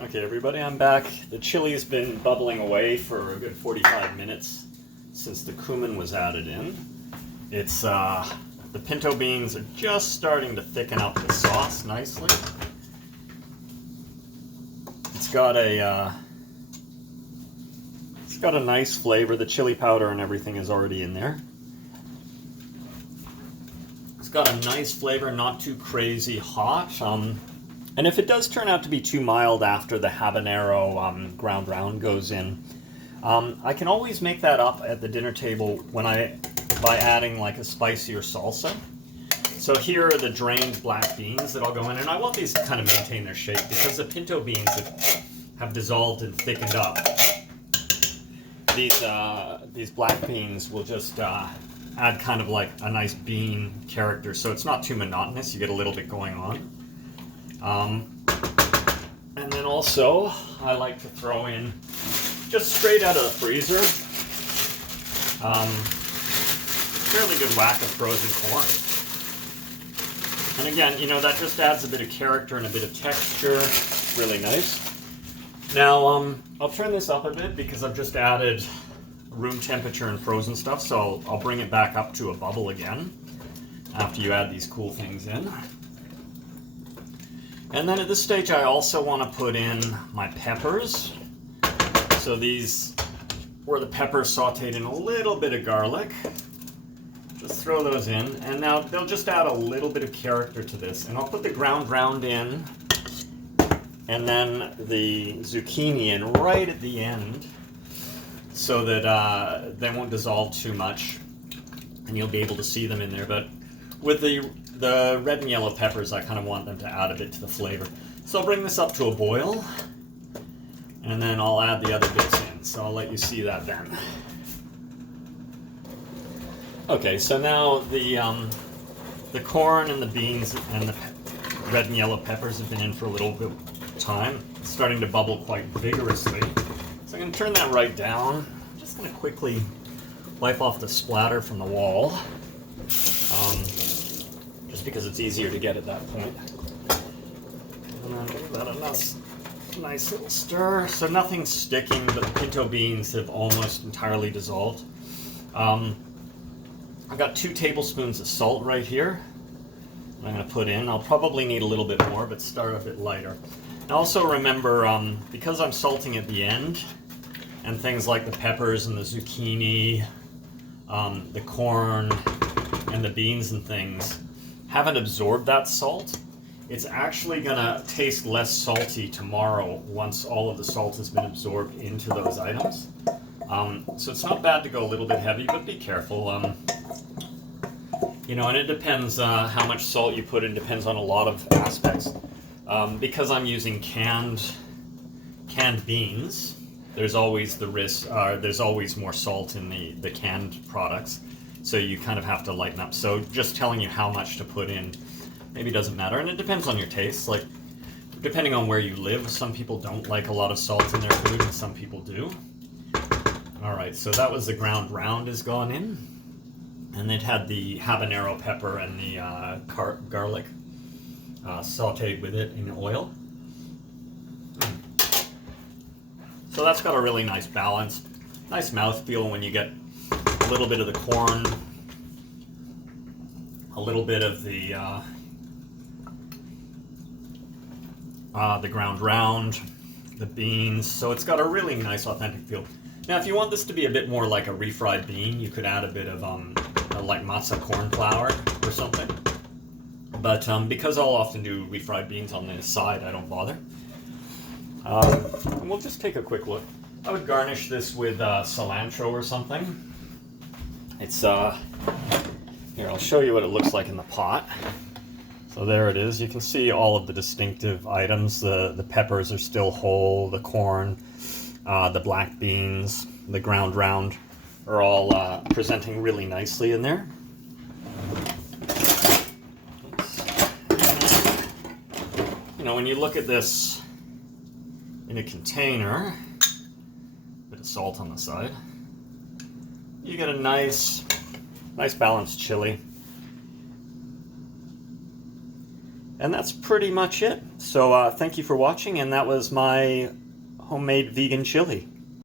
Okay, everybody, I'm back. The chili's been bubbling away for a good 45 minutes since the cumin was added in. It's the pinto beans are just starting to thicken up the sauce nicely. It's got a nice flavor. The chili powder and everything is already in there. It's got a nice flavor, not too crazy hot. And if it does turn out to be too mild after the habanero ground round goes in, I can always make that up at the dinner table by adding like a spicier salsa. So here are the drained black beans that I'll go in, and I want these to kind of maintain their shape because the pinto beans have dissolved and thickened up. These black beans will just add kind of like a nice bean character, so it's not too monotonous. You get a little bit going on. And then also, I like to throw in, just straight out of the freezer, fairly good whack of frozen corn. And again, you know, that just adds a bit of character and a bit of texture. Really nice. Now, I'll turn this up a bit because I've just added room temperature and frozen stuff, so I'll bring it back up to a bubble again after you add these cool things in. And then at this stage I also want to put in my peppers. So these were the peppers sauteed in a little bit of garlic. Just throw those in, and now they'll just add a little bit of character to this. And I'll put the ground round in, and then the zucchini in right at the end, so that they won't dissolve too much, and you'll be able to see them in there. But with the red and yellow peppers, I kind of want them to add a bit to the flavor. So I'll bring this up to a boil, and then I'll add the other bits in. So I'll let you see that then. Okay, so now the corn and the beans and the red and yellow peppers have been in for a little bit of time. It's starting to bubble quite vigorously. So I'm going to turn that right down. I'm just going to quickly wipe off the splatter from the wall. Just because it's easier to get at that point. And then give that a nice little stir. So nothing's sticking, but the pinto beans have almost entirely dissolved. I've got 2 tablespoons of salt right here. I'm going to put in. I'll probably need a little bit more, but start a bit lighter. And also remember, because I'm salting at the end, and things like the peppers and the zucchini, the corn, and the beans and things haven't absorbed that salt, it's actually gonna taste less salty tomorrow once all of the salt has been absorbed into those items. So it's not bad to go a little bit heavy, but be careful. You know, and it depends how much salt you put in, depends on a lot of aspects. Because I'm using canned beans, there's always the risk, there's always more salt in the canned products. So you kind of have to lighten up. So just telling you how much to put in maybe doesn't matter. And it depends on your taste. Like, depending on where you live, some people don't like a lot of salt in their food and some people do. Alright, so that was the ground round has gone in. And it had the habanero pepper and the garlic sauteed with it in oil. So that's got a really nice balance. Nice mouthfeel when you get a little bit of the corn, a little bit of the ground round, the beans. So it's got a really nice authentic feel. Now if you want this to be a bit more like a refried bean, you could add a bit of like matzo corn flour or something. But because I'll often do refried beans on the side, I don't bother. And we'll just take a quick look. I would garnish this with cilantro or something. It's, here, I'll show you what it looks like in the pot. So there it is. You can see all of the distinctive items. The peppers are still whole, the corn, the black beans, the ground round are all presenting really nicely in there. You know, when you look at this in a container, a bit of salt on the side, you get a nice balanced chili. And that's pretty much it. So thank you for watching, and that was my homemade vegan chili.